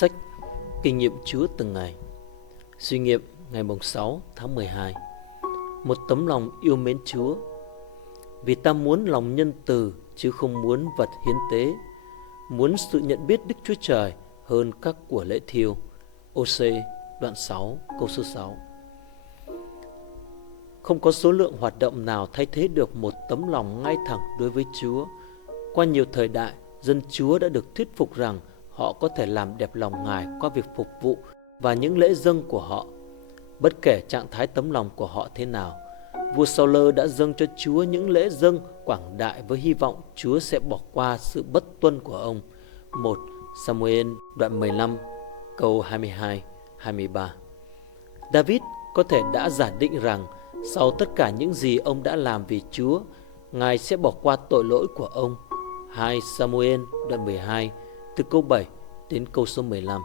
Sách Kinh nghiệm Chúa từng ngày. Suy nghiệm ngày 6 tháng 12. Một tấm lòng yêu mến Chúa. Vì ta muốn lòng nhân từ chứ không muốn vật hiến tế, muốn sự nhận biết Đức Chúa Trời hơn các của lễ thiêu. OC đoạn 6 câu số 6. Không có số lượng hoạt động nào thay thế được một tấm lòng ngay thẳng đối với Chúa. Qua nhiều thời đại, dân Chúa đã được thuyết phục rằng họ có thể làm đẹp lòng Ngài qua việc phục vụ và những lễ dâng của họ. Bất kể trạng thái tấm lòng của họ thế nào, vua Sa-ulơ đã dâng cho Chúa những lễ dâng quảng đại với hy vọng Chúa sẽ bỏ qua sự bất tuân của ông. 1 Sa-mu-ên đoạn 15 câu 22-23. David có thể đã giả định rằng sau tất cả những gì ông đã làm vì Chúa, Ngài sẽ bỏ qua tội lỗi của ông. 2 Sa-mu-ên đoạn 12 từ câu 7 đến câu số 15.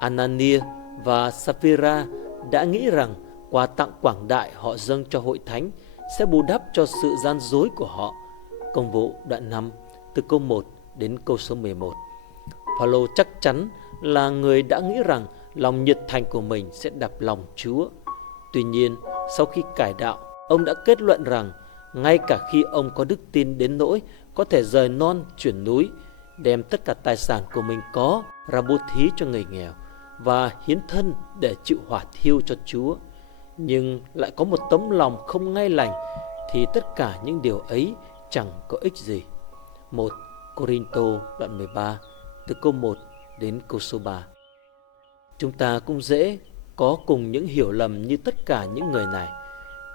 Anania và Sapphira đã nghĩ rằng quà tặng quảng đại họ dâng cho hội thánh sẽ bù đắp cho sự gian dối của họ. Công vụ đoạn 5 từ câu 1 đến câu số 11. Phao-lô chắc chắn là người đã nghĩ rằng lòng nhiệt thành của mình sẽ đập lòng Chúa. Tuy nhiên, sau khi cải đạo, ông đã kết luận rằng ngay cả khi ông có đức tin đến nỗi có thể rời non chuyển núi, đem tất cả tài sản của mình có ra bố thí cho người nghèo và hiến thân để chịu hỏa thiêu cho Chúa, nhưng lại có một tấm lòng không ngay lành, thì tất cả những điều ấy chẳng có ích gì. 1 Cô-rinh-tô đoạn 13 từ câu 1 đến câu số 3. Chúng ta cũng dễ có cùng những hiểu lầm như tất cả những người này.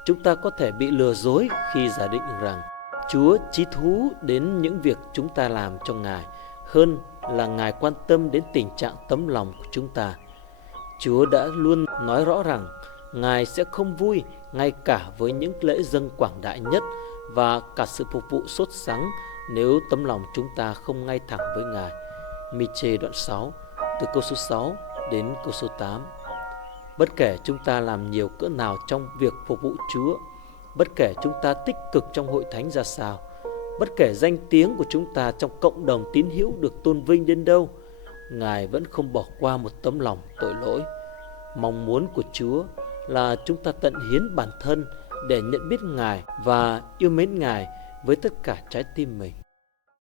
Chúng ta có thể bị lừa dối khi giả định rằng Chúa chí thú đến những việc chúng ta làm cho Ngài hơn là Ngài quan tâm đến tình trạng tấm lòng của chúng ta. Chúa đã luôn nói rõ rằng Ngài sẽ không vui ngay cả với những lễ dâng quảng đại nhất và cả sự phục vụ sốt sắng nếu tấm lòng chúng ta không ngay thẳng với Ngài. Mi-chê đoạn 6 từ câu số 6 đến câu số 8. Bất kể chúng ta làm nhiều cỡ nào trong việc phục vụ Chúa, bất kể chúng ta tích cực trong hội thánh ra sao, bất kể danh tiếng của chúng ta trong cộng đồng tín hữu được tôn vinh đến đâu, Ngài vẫn không bỏ qua một tấm lòng tội lỗi. Mong muốn của Chúa là chúng ta tận hiến bản thân để nhận biết Ngài và yêu mến Ngài với tất cả trái tim mình.